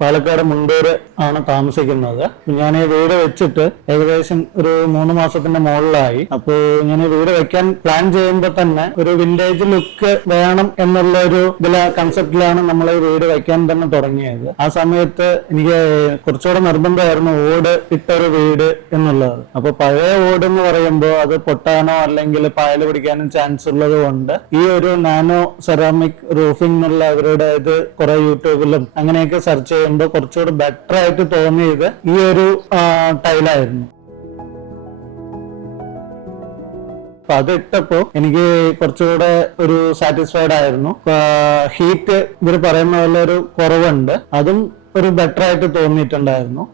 പാലക്കാട് മുണ്ടൂര് ആണ് താമസിക്കുന്നത്. ഞാൻ ഈ വീട് വെച്ചിട്ട് ഏകദേശം ഒരു 3 മാസത്തിന്റെ മുകളിലായി. അപ്പോൾ ഞാൻ ഈ വീട് വെക്കാൻ പ്ലാൻ ചെയ്യുമ്പോൾ തന്നെ ഒരു വിന്റേജ് ലുക്ക് വേണം എന്നുള്ള ഒരു കൺസെപ്റ്റിലാണ് നമ്മൾ ഈ വീട് വെക്കാൻ തന്നെ തുടങ്ങിയത്. ആ സമയത്ത് എനിക്ക് കുറച്ചുകൂടെ നിർബന്ധമായിരുന്നു ഓട് ഇട്ടൊരു വീട് എന്നുള്ളത്. അപ്പൊ പഴയ ഓട് എന്ന് പറയുമ്പോൾ അത് പൊട്ടാനോ അല്ലെങ്കിൽ പായൽ പിടിക്കാനും ചാൻസ് ഉള്ളത് കൊണ്ട് ഈ ഒരു നാനോ സെറാമിക് റൂഫിംഗ് എന്നുള്ള അവരുടെ ഇത് കുറെ യൂട്യൂബിലും അങ്ങനെയൊക്കെ സെർച്ച് ചെയ്യുമ്പോൾ കുറച്ചുകൂടി ബെറ്റർ ആയിട്ട് തോന്നിയത് ഈ ഒരു ടൈലായിരുന്നു. അപ്പൊ അത് ഇട്ടപ്പോ എനിക്ക് കുറച്ചുകൂടെ ഒരു സാറ്റിസ്ഫൈഡ് ആയിരുന്നു. ഹീറ്റ് ഇവർ പറയുന്ന പോലെ ഒരു കുറവുണ്ട്, അതും ഒരു ബെറ്റർ ആയിട്ട് തോന്നിയിട്ടുണ്ടായിരുന്നു.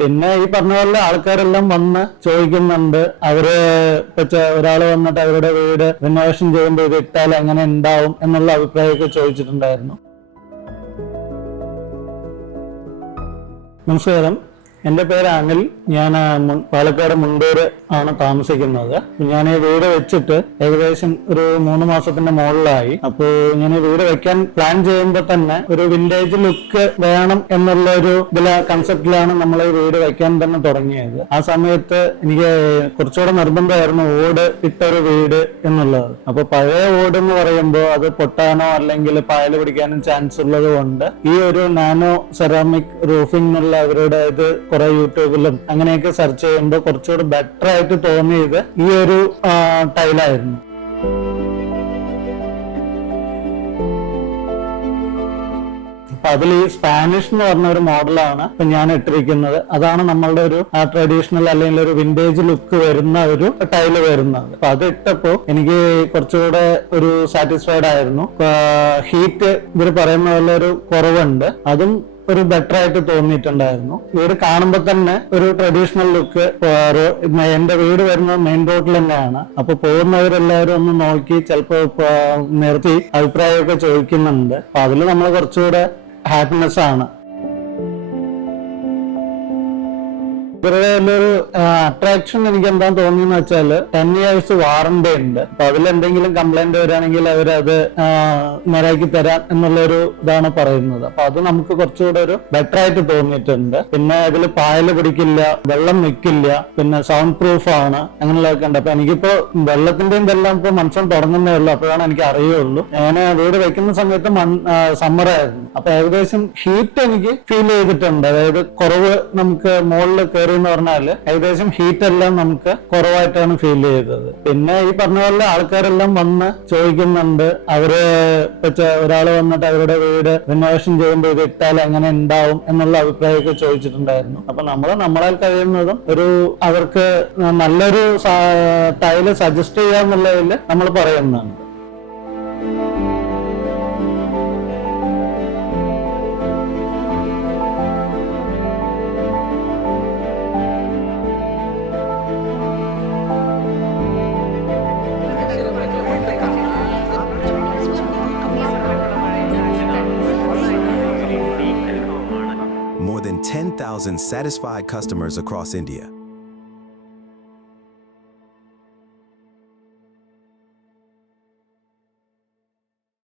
പിന്നെ ഈ പറഞ്ഞ പോലെ ആൾക്കാരെല്ലാം വന്ന് ചോദിക്കുന്നുണ്ട്. അവര് ഒരാള് വന്നിട്ട് അവരുടെ വീട് റിനോവേഷൻ ചെയ്യുമ്പോൾ ഇത് ഇട്ടാൽ എങ്ങനെ ഉണ്ടാവും എന്നുള്ള അഭിപ്രായമൊക്കെ ചോദിച്ചിട്ടുണ്ടായിരുന്നു. നമസ്കാരം, എന്റെ പേര് അനിൽ. ഞാൻ പാലക്കാട് മുണ്ടൂര് ആണ് താമസിക്കുന്നത്. ഞാൻ ഈ വീട് വെച്ചിട്ട് ഏകദേശം ഒരു 3 മാസത്തിന്റെ മുകളിലായി. അപ്പോൾ ഞാൻ ഈ വീട് വെക്കാൻ പ്ലാൻ ചെയ്യുമ്പോൾ തന്നെ ഒരു വിന്റേജ് ലുക്ക് വേണം എന്നുള്ള ഒരു കൺസെപ്റ്റിലാണ് നമ്മൾ ഈ വീട് വെക്കാൻ തന്നെ തുടങ്ങിയത്. ആ സമയത്ത് എനിക്ക് കുറച്ചുകൂടെ നിർബന്ധമായിരുന്നു ഓട് ഇട്ടൊരു വീട് എന്നുള്ളത്. അപ്പൊ പഴയ ഓട് എന്ന് പറയുമ്പോൾ അത് പൊട്ടാനോ അല്ലെങ്കിൽ പായൽ പിടിക്കാനും ചാൻസ് ഉള്ളത് കൊണ്ട് ഈ ഒരു നാനോ സെറാമിക് റൂഫിംഗ് എന്നുള്ള അവരുടെ ഇത് കുറെ യൂട്യൂബിലും അങ്ങനെയൊക്കെ സെർച്ച് ചെയ്യുമ്പോൾ കുറച്ചുകൂടി ബെറ്റർ ആയിട്ട് തോന്നിയത് ഈ ഒരു ടൈലായിരുന്നു. അപ്പൊ അതിൽ ഈ സ്പാനിഷ് എന്ന് പറഞ്ഞ ഒരു മോഡലാണ് ഇപ്പൊ ഞാൻ ഇട്ടിരിക്കുന്നത്. അതാണ് നമ്മളുടെ ഒരു ട്രഡീഷണൽ അല്ലെങ്കിൽ ഒരു വിന്റേജ് ലുക്ക് വരുന്ന ഒരു ടൈല് വരുന്നത്. അപ്പൊ അത് ഇട്ടപ്പോ എനിക്ക് കുറച്ചുകൂടെ ഒരു സാറ്റിസ്ഫൈഡ് ആയിരുന്നു. ഹീറ്റ് ഇവർ പറയുന്ന പോലെ ഒരു കുറവുണ്ട്, അതും ഒരു ബെറ്റർ ആയിട്ട് തോന്നിയിട്ടുണ്ടായിരുന്നു. വീട് കാണുമ്പോൾ തന്നെ ഒരു ട്രഡീഷണൽ ലുക്ക്. എന്റെ വീട് വരുന്നത് മെയിൻ റോഡിൽ തന്നെയാണ്. അപ്പൊ പോകുന്നവരെല്ലാവരും ഒന്ന് നോക്കി ചിലപ്പോ നിർത്തി അഭിപ്രായമൊക്കെ ചോദിക്കുന്നുണ്ട്. അപ്പൊ അതിൽ നമ്മൾ കുറച്ചുകൂടെ ഹാപ്പിനെസ് ആണ്. ഇവരുടെ ഒരു അട്രാക്ഷൻ എനിക്ക് എന്താ തോന്നിയെന്ന് വെച്ചാൽ 10 years വാറണ്ടി ഉണ്ട്. അപ്പൊ അതിലെന്തെങ്കിലും കംപ്ലൈന്റ് വരികയാണെങ്കിൽ അവരത് നേരാക്കി തരാം എന്നുള്ളൊരു ഇതാണ് പറയുന്നത്. അപ്പൊ അത് നമുക്ക് കുറച്ചുകൂടെ ഒരു ബെറ്റർ ആയിട്ട് തോന്നിയിട്ടുണ്ട്. പിന്നെ അതിൽ പായല് പിടിക്കില്ല, വെള്ളം നിൽക്കില്ല, പിന്നെ സൗണ്ട് പ്രൂഫ് ആണ്, അങ്ങനെയുള്ളതൊക്കെ ഉണ്ട്. അപ്പൊ എനിക്കിപ്പോ വെള്ളത്തിന്റെയും ഇതെല്ലാം ഇപ്പൊ മൺസൂൺ തുടങ്ങുന്നേ ഉള്ളൂ. അപ്പോഴാണ് എനിക്ക് അറിയുള്ളൂ. ഞാൻ വീട് വെക്കുന്ന സമയത്ത് സമ്മർ ആയിരുന്നു. അപ്പൊ ഏകദേശം ഹീറ്റ് എനിക്ക് ഫീൽ ചെയ്തിട്ടുണ്ട്. അതായത് കുറവ് നമുക്ക് മുകളിൽ എന്ന് പറഞ്ഞാല് ഏകദേശം ഹീറ്റ് എല്ലാം നമുക്ക് കുറവായിട്ടാണ് ഫീൽ ചെയ്തത്. പിന്നെ ഈ പറഞ്ഞ പോലെ ആൾക്കാരെല്ലാം വന്ന് ചോദിക്കുന്നുണ്ട്. അവര് ഒരാള് വന്നിട്ട് അവരുടെ വീട് റിനോവേഷൻ ചെയ്യുമ്പോൾ ഇത് ഇട്ടാൽ എങ്ങനെ ഉണ്ടാവും എന്നുള്ള അഭിപ്രായമൊക്കെ ചോദിച്ചിട്ടുണ്ടായിരുന്നു. അപ്പൊ നമ്മളാൽ കഴിയുന്നതും ഒരു അവർക്ക് നല്ലൊരു ടൈല് സജസ്റ്റ് ചെയ്യാന്നുള്ളതിൽ നമ്മൾ പറയുന്നതാണ്. More than 10,000 satisfied customers across India.